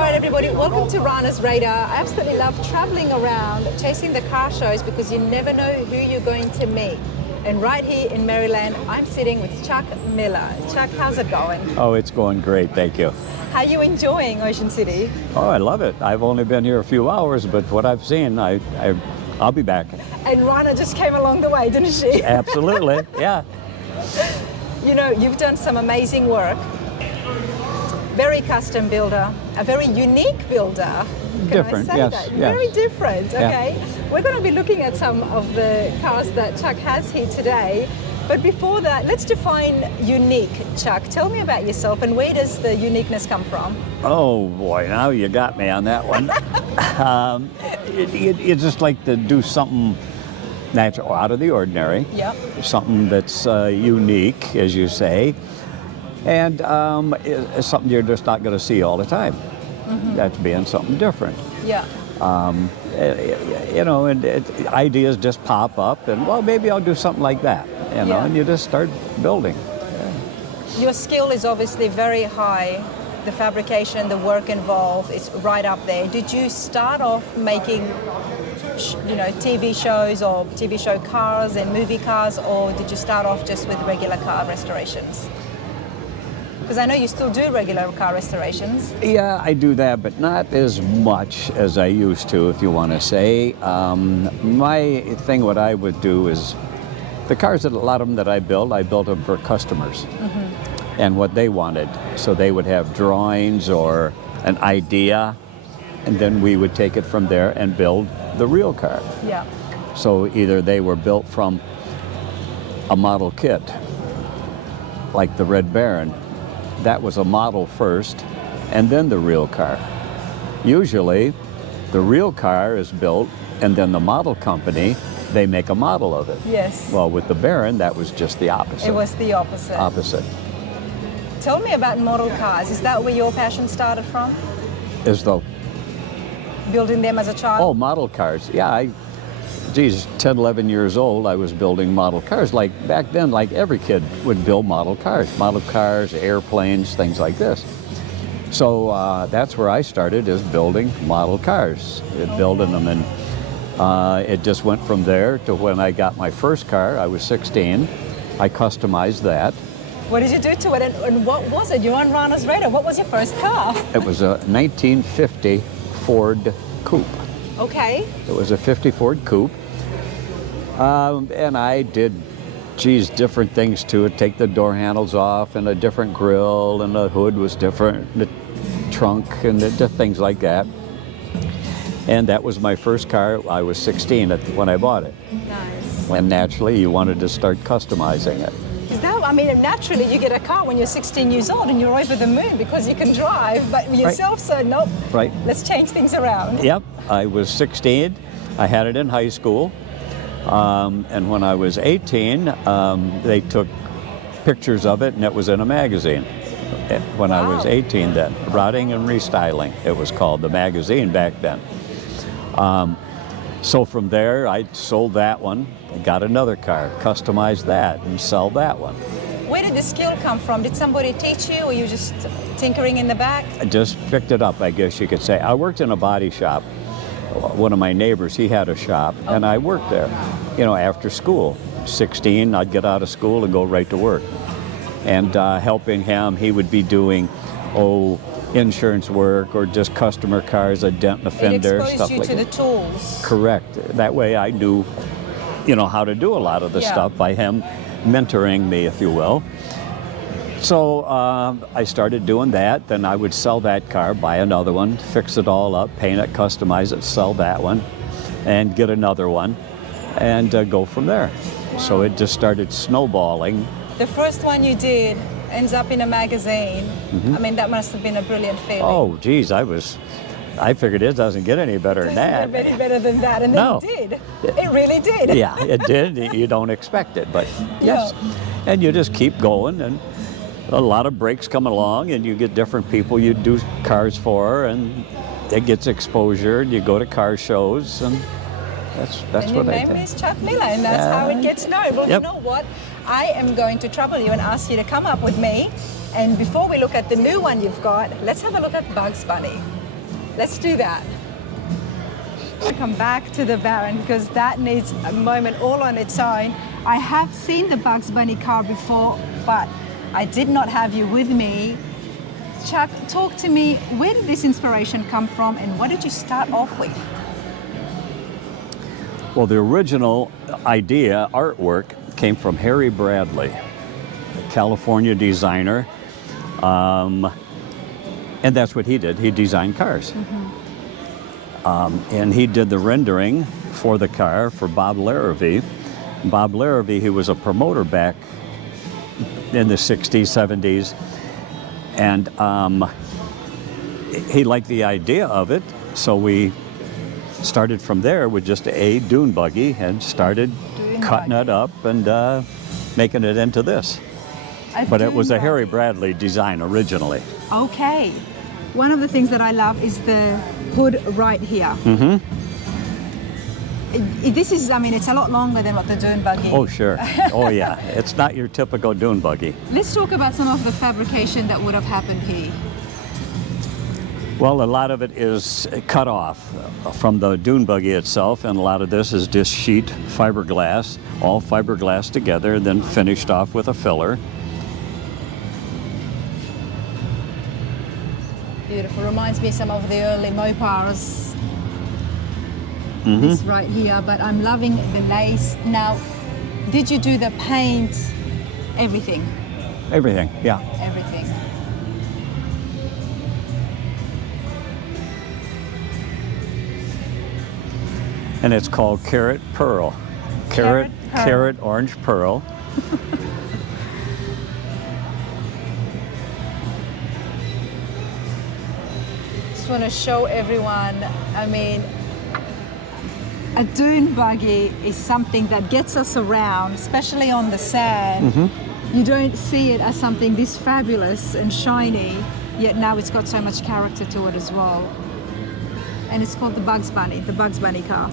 right, everybody, welcome to Rana's Radar. I absolutely love traveling around, chasing the car shows because you never know who you're going to meet. And right here in Maryland, I'm sitting with Chuck Miller. Chuck, how's it going? Oh, it's going great, thank you. How are you enjoying Ocean City? Oh, I love it. I've only been here a few hours, but what I've seen, I'll be back. And Rana just came along the way, didn't she? Absolutely, yeah. You know, you've done some amazing work. Very custom builder, a very unique builder. Different, yes, that? yes. Very different, okay. Yeah. We're going to be looking at some of the cars that Chuck has here today. But before that, let's define unique, Chuck. Tell me about yourself and where does the uniqueness come from? Oh boy, now you got me on that one. You just like to do something natural, out of the ordinary. Yep. Something that's unique, as you say. And it's something you're just not going to see all the time. Mm-hmm. That's being something different. Yeah. You know, and ideas just pop up, and well, maybe I'll do something like that. You know, and you just start building. Yeah. Your skill is obviously very high. The fabrication, the work involved, it's right up there. Did you start off making, you know, TV shows or TV show cars and movie cars, or did you start off just with regular car restorations? Because I know you still do regular car restorations. Yeah, I do that, but not as much as I used to, if you want to say. My thing, what I would do is, the cars, that a lot of them that I built them for customers and what they wanted. So they would have drawings or an idea, and then we would take it from there and build the real car. Yeah. So either they were built from a model kit, like the Red Baron. That was a model first, and then the real car. Usually, the real car is built, and then the model company, they make a model of it. Yes. Well, with the Baron, that was just the opposite. It was the opposite. Opposite. Tell me about model cars. Is that where your passion started from? As though. Building them as a child? Oh, model cars. Yeah, 10, 11 years old, I was building model cars. Like back then, like every kid would build model cars, airplanes, things like this. So that's where I started, is building model cars, building them. And it just went from there to when I got my first car. I was 16. I customized that. What did you do to it, and what was it? You're on Rana's Radar. What was your first car? It was a 1950 Ford Coupe. Okay. It was a 50 Ford Coupe. And I did, different things to it. Take the door handles off, and a different grille, and the hood was different, the trunk, and the things like that. And that was my first car. I was 16 when I bought it. Nice. And naturally, you wanted to start customizing it. Is that, I mean, naturally you get a car when you're 16 years old and you're over the moon because you can drive, but yourself said, nope, let's change things around. Yep, I was 16. I had it in high school. And when I was 18, they took pictures of it, and it was in a magazine. When I was 18 then, Routing and Restyling, it was called, the magazine back then. So from there, I sold that one, got another car, customized that, and sell that one. Where did the skill come from? Did somebody teach you, or you just tinkering in the back? I just picked it up, I guess you could say. I worked in a body shop. One of my neighbors, he had a shop, and I worked there, you know, after school. 16, I'd get out of school and go right to work. And helping him, he would be doing, insurance work or just customer cars, a dent and a fender, stuff like that. It exposed you to the tools. Correct. That way I knew, you know, how to do a lot of the stuff by him mentoring me, if you will. So I started doing that. Then I would sell that car, buy another one, fix it all up, paint it, customize it, sell that one, and get another one, and go from there. Wow. So it just started snowballing. The first one you did ends up in a magazine. Mm-hmm. I mean, that must have been a brilliant feeling. Oh, geez, I figured it doesn't get any better than that. Any better than that, and then it did. It really did. Yeah, it did. You don't expect it, but yes. Yeah. And you just keep going, and a lot of breaks come along, and you get different people you do cars for, and it gets exposure, and you go to car shows, and that's what I did. And your name is Chuck Miller, and that's how it gets known. Well, you know what? I am going to trouble you and ask you to come up with me, and before we look at the new one you've got, let's have a look at Bugs Bunny. Let's do that. Come back to the Baron because that needs a moment all on its own. I have seen the Bugs Bunny car before, but I did not have you with me. Chuck, talk to me, where did this inspiration come from and what did you start off with? Well, the original idea, artwork, came from Harry Bradley, a California designer. And that's what he did. He designed cars. And he did the rendering for the car for Bob Larrabee. Bob Larrabee, he was a promoter back in the 60s, 70s. And he liked the idea of it. So we started from there with just a dune buggy and started cutting it up and making it into this. But it was a Harry Bradley design originally. Okay. One of the things that I love is the hood right here. This is, I mean, it's a lot longer than what the dune buggy. Oh, sure. Oh, yeah. It's not your typical dune buggy. Let's talk about some of the fabrication that would have happened here. Well, a lot of it is cut off from the dune buggy itself, and a lot of this is just sheet fiberglass, all fiberglass together, then finished off with a filler. Beautiful. Reminds me of some of the early Mopars. This right here, but I'm loving the lace. Now, did you do the paint, everything? Everything, yeah. Everything. And it's called Carrot Pearl. Carrot Orange Pearl. Just want to show everyone, I mean, a dune buggy is something that gets us around, especially on the sand. You don't see it as something this fabulous and shiny, yet now it's got so much character to it as well. And it's called the Bugs Bunny car.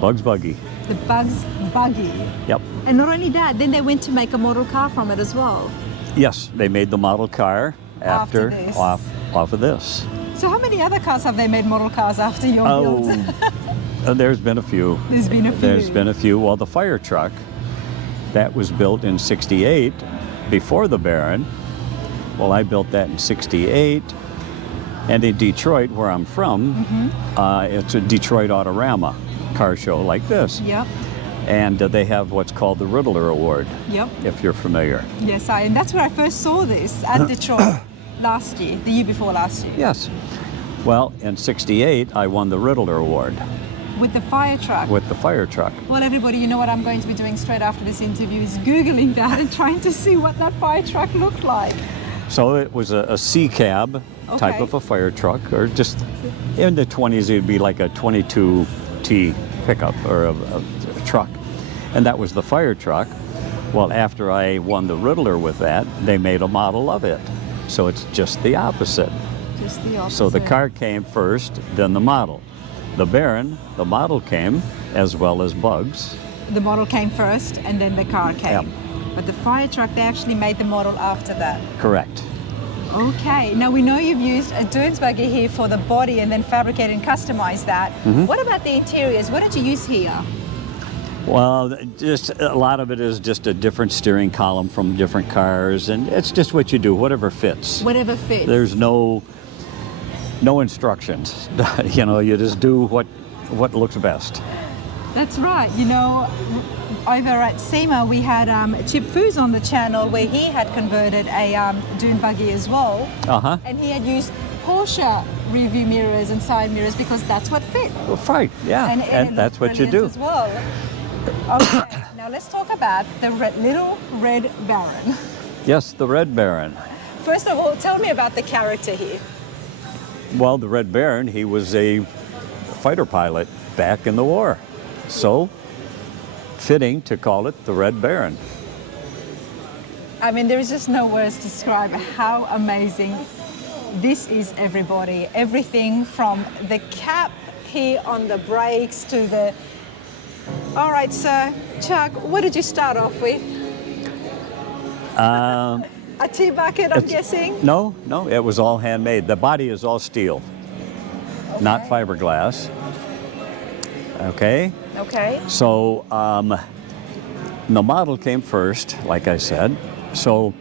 Bugs Buggy. The Bugs Buggy. Yep. And not only that, then they went to make a model car from it as well. Yes, they made the model car After this. off of this. So how many other cars have they made model cars after your build? There's been a few. There's been a few. There's been a few. Well, the fire truck, that was built in '68 before the Baron. Well, I built that in '68. And in Detroit, where I'm from, it's a Detroit Autorama car show like this. Yep. And they have what's called the Riddler Award, Yep. if you're familiar. Yes, and that's where I first saw this at Detroit last year, the year before last year. Yes. Well, in '68, I won the Riddler Award. With the fire truck. With the fire truck. Well, everybody, you know what I'm going to be doing straight after this interview is Googling that and trying to see what that fire truck looked like. So it was a C cab type of a fire truck, or just in the 20s, it'd be like a 22T pickup or a truck. And that was the fire truck. Well, after I won the Riddler with that, they made a model of it. So it's just the opposite. Just the opposite. So the car came first, then the model. The Baron, the model came, as well as Bugs. The model came first and then the car came. Yep. But the fire truck, they actually made the model after that. Correct. Okay, now we know you've used a Dunes buggy here for the body and then fabricated and customized that. What about the interiors? What did you use here? Well, just a lot of it is just a different steering column from different cars, and it's just what you do, whatever fits. Whatever fits. There's no instructions. You know, you just do what looks best. That's right. You know, over at SEMA we had Chip Foos on the channel where he had converted a dune buggy as well. And he had used Porsche review mirrors and side mirrors because that's what fit. Well, right, yeah, and that's what you do. As well. Okay, now let's talk about the little red Baron. Yes, the Red Baron. First of all, tell me about the character here. Well, the Red Baron, he was a fighter pilot back in the war. So, fitting to call it the Red Baron. I mean, there is just no words to describe how amazing this is, everybody. Everything from the cap here on the brakes to the... All right, sir. Chuck, what did you start off with? A tea bucket, I'm guessing? No, it was all handmade. The body is all steel. not fiberglass. Okay? Okay. So the model came first, like I said. So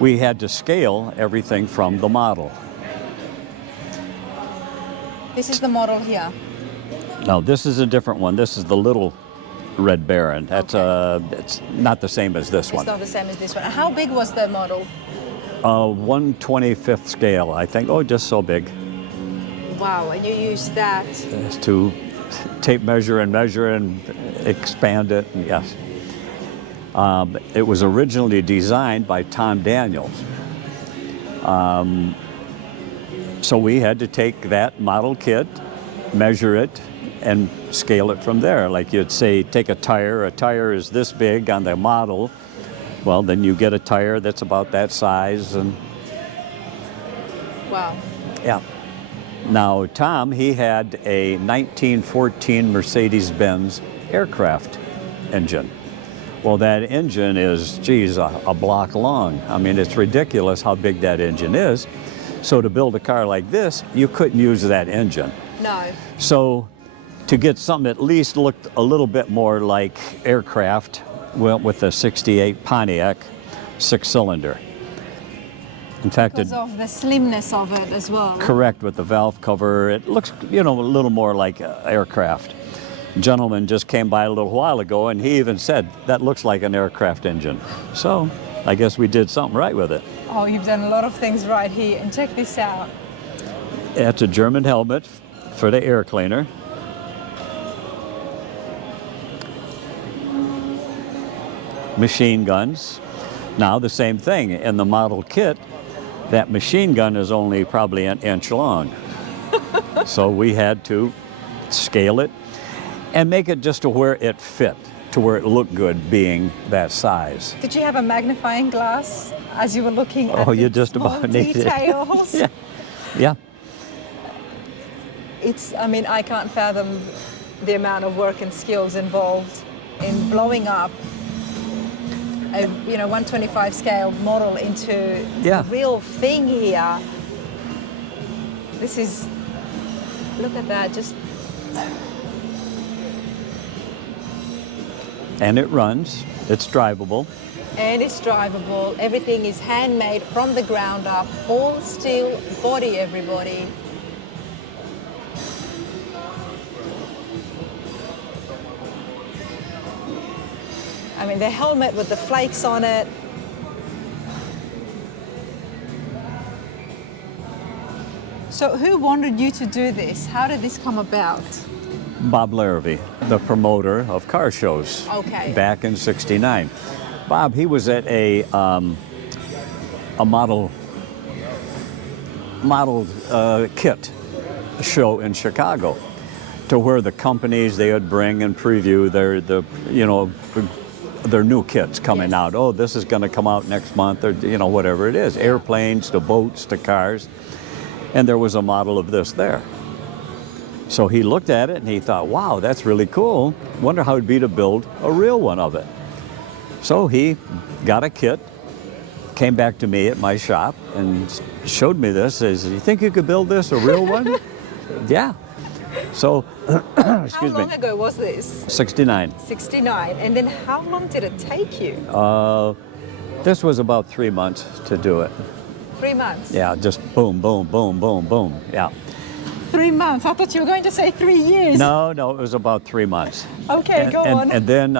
we had to scale everything from the model. This is the model here. Now this is a different one. This is the little Red Baron. That's it's not the same as this one. It's not the same as this one. How big was the model? 1/25th scale, I think. Oh, just so big. Wow, and you use that. Is to tape measure and expand it. And yes. It was originally designed by Tom Daniels. So we had to take that model kit, measure it, and scale it from there. Like you'd say, take a tire is this big on the model. Well, then you get a tire that's about that size. And wow. yeah. Now, Tom, he had a 1914 Mercedes-Benz aircraft engine. Well, that engine is, geez, a block long. I mean, it's ridiculous how big that engine is. So to build a car like this, you couldn't use that engine. No. So to get something that at least looked a little bit more like aircraft, went with a 68 Pontiac 6-cylinder. In fact, Because of the slimness of it as well. correct, with the valve cover, it looks, you know, a little more like aircraft. A gentleman just came by a little while ago, and he even said, that looks like an aircraft engine. So I guess we did something right with it. Oh, you've done a lot of things right here. And check this out. That's a German helmet for the air cleaner. Machine guns. Now the same thing. In the model kit, that machine gun is only probably an inch long. So we had to scale it and make it just to where it fit, to where it looked good being that size. Did you have a magnifying glass as you were looking at You the just small about need it. details? Yeah. Yeah. I mean, I can't fathom the amount of work and skills involved in blowing up a 125 scale model into a real thing here. This is, look at that, just. And it runs, it's drivable. And it's drivable. Everything is handmade from the ground up, all steel body, everybody. I mean, the helmet with the flakes on it. So who wanted you to do this? How did this come about? Bob Larrabee, the promoter of car shows. Okay. Back in '69. Bob, he was at a model kit show in Chicago, to where the companies, they would bring and preview their new kits coming out. Oh, this is going to come out next month, or whatever it is, airplanes to boats to cars. And there was a model of this there. So he looked at it and he thought, wow, that's really cool. Wonder how it'd be to build a real one of it. So he got a kit, came back to me at my shop and showed me this. Says, you think you could build this, a real one? Yeah. So, excuse me. How long ago was this? 69. 69. And then how long did it take you? This was about 3 months to do it. 3 months? Yeah, just boom, boom, boom, boom, boom. Yeah. 3 months? I thought you were going to say 3 years. No, it was about 3 months. Okay, go on. And then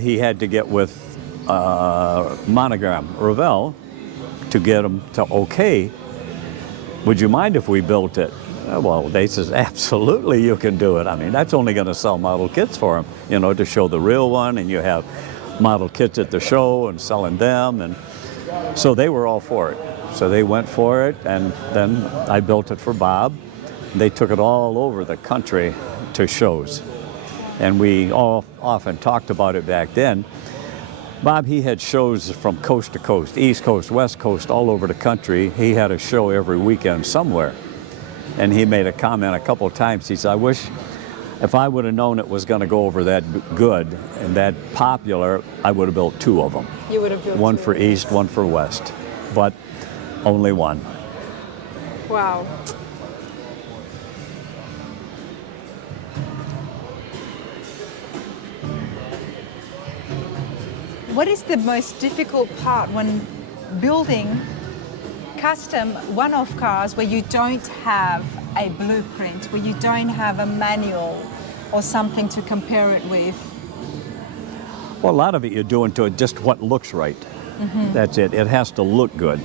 he had to get with Monogram Revell to get them to okay, would you mind if we built it? Well, they says, absolutely you can do it. I mean, that's only going to sell model kits for them, to show the real one, and you have model kits at the show and selling them. And so they were all for it. So they went for it, and then I built it for Bob. They took it all over the country to shows. And we all often talked about it back then. Bob, he had shows from coast to coast, East Coast, West Coast, all over the country. He had a show every weekend somewhere. And he made a comment a couple of times. He said, I wish if I would have known it was going to go over that good and that popular, I would have built 2 of them. You would have built one 2 for East, one for West, but only one. Wow. What is the most difficult part when building custom one-off cars where you don't have a blueprint, where you don't have a manual or something to compare it with? Well, a lot of it you're doing to it just what looks right. That's it. It has to look good.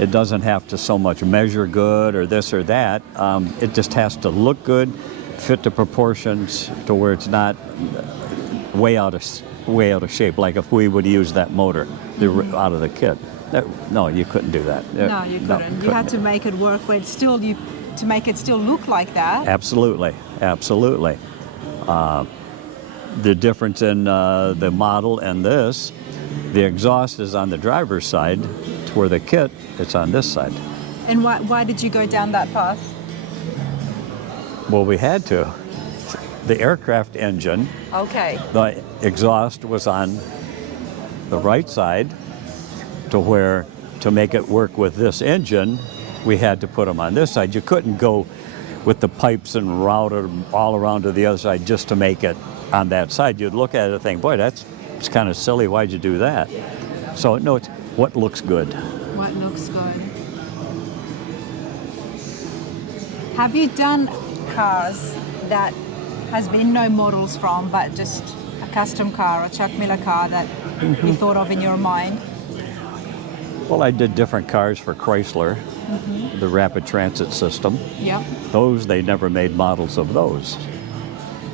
It doesn't have to so much measure good or this or that. It just has to look good, fit the proportions to where it's not way out of shape. Like if we would use that motor out of the kit. No, you couldn't do that. No, you couldn't. You had to make it work where it's still to make it still look like that. Absolutely, absolutely. The difference in the model and this, the exhaust is on the driver's side, to where the kit, it's on this side. And why did you go down that path? Well, we had to. The aircraft engine, Okay. the exhaust was on the right side, to where to make it work with this engine, we had to put them on this side. You couldn't go with the pipes and route them all around to the other side just to make it on that side. You'd look at it and think, boy, it's kind of silly. Why'd you do that? So, no, it's what looks good. What looks good. Have you done cars that has been no models from, but just a custom car, a Chuck Miller car that you thought of in your mind? Well, I did different cars for Chrysler, the rapid transit system. Yeah. Those, they never made models of those.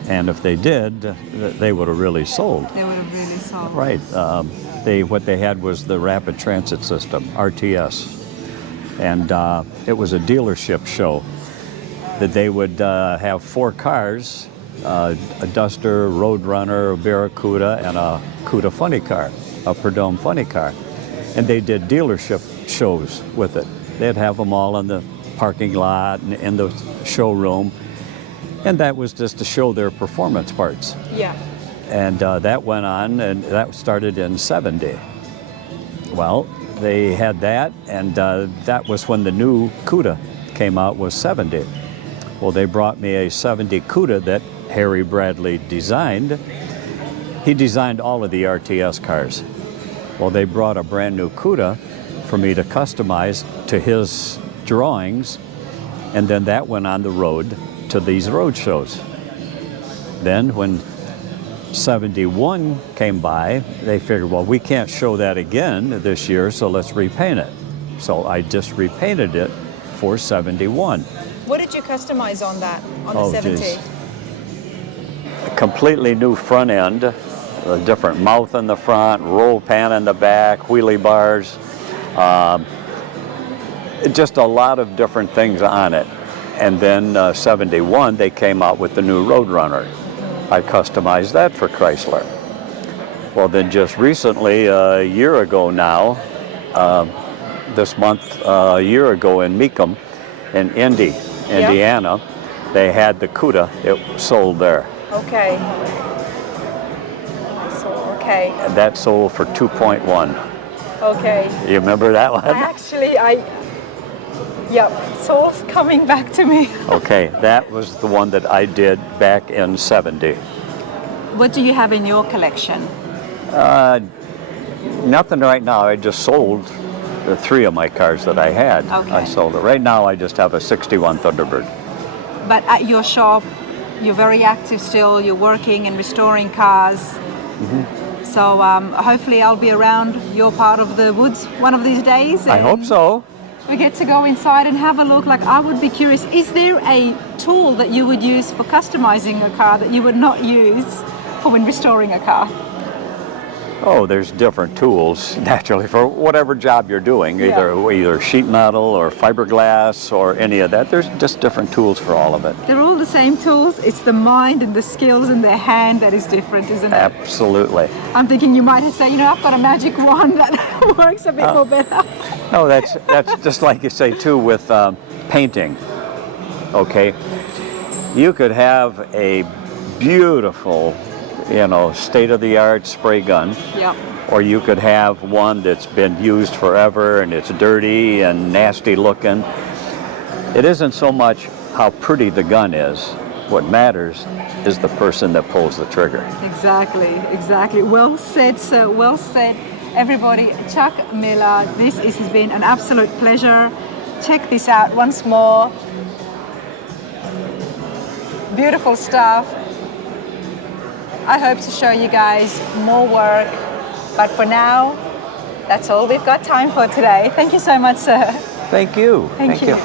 And if they did, they would have really sold. They would have really sold. Right. What they had was the rapid transit system, RTS. And it was a dealership show that they would have 4 cars, a Duster, Roadrunner, a Barracuda, and a Cuda funny car, a Perdome funny car. And they did dealership shows with it. They'd have them all in the parking lot and in the showroom. And that was just to show their performance parts. Yeah. And that went on, and that started in 70. Well, they had that, and that was when the new Cuda came out, was 70. Well, they brought me a 70 Cuda that Harry Bradley designed. He designed all of the RTS cars. Well, they brought a brand new Cuda for me to customize to his drawings, and then that went on the road to these road shows. Then when 71 came by, they figured, well, we can't show that again this year, so let's repaint it. So I just repainted it for 71. What did you customize on that, on the 70? Geez. A completely new front end, a different mouth in the front, roll pan in the back, wheelie bars, just a lot of different things on it. And then 71, they came out with the new Roadrunner. I customized that for Chrysler. Well, then just recently, a year ago now, this month, a year ago in Mecum, in Indiana, they had the Cuda. It sold there. Okay. Okay. And that sold for 2.1. Okay. You remember that one? Yep, it's all coming back to me. Okay, that was the one that I did back in 70. What do you have in your collection? Nothing right now. I just sold the 3 of my cars that I had. Okay. I sold it. Right now I just have a 61 Thunderbird. But at your shop, you're very active still. You're working and restoring cars. So hopefully I'll be around your part of the woods one of these days. I hope so. We get to go inside and have a look. Like, I would be curious, is there a tool that you would use for customizing a car that you would not use for when restoring a car? Oh, there's different tools, naturally, for whatever job you're doing, either sheet metal or fiberglass or any of that. There's just different tools for all of it. They're all the same tools. It's the mind and the skills in their hand that is different, isn't it? Absolutely. I'm thinking you might say, I've got a magic wand that works a bit more better. No, that's just like you say, too, with painting, okay? You could have a beautiful, state-of-the-art spray gun. Yeah. Or you could have one that's been used forever and it's dirty and nasty looking. It isn't so much how pretty the gun is, What matters is the person that pulls the trigger. Exactly, exactly. Well said, sir. Well said. Everybody, Chuck Miller, this has been an absolute pleasure. Check this out once more. Beautiful stuff. I hope to show you guys more work, but for now, that's all we've got time for today. Thank you so much, sir. Thank you. Thank you.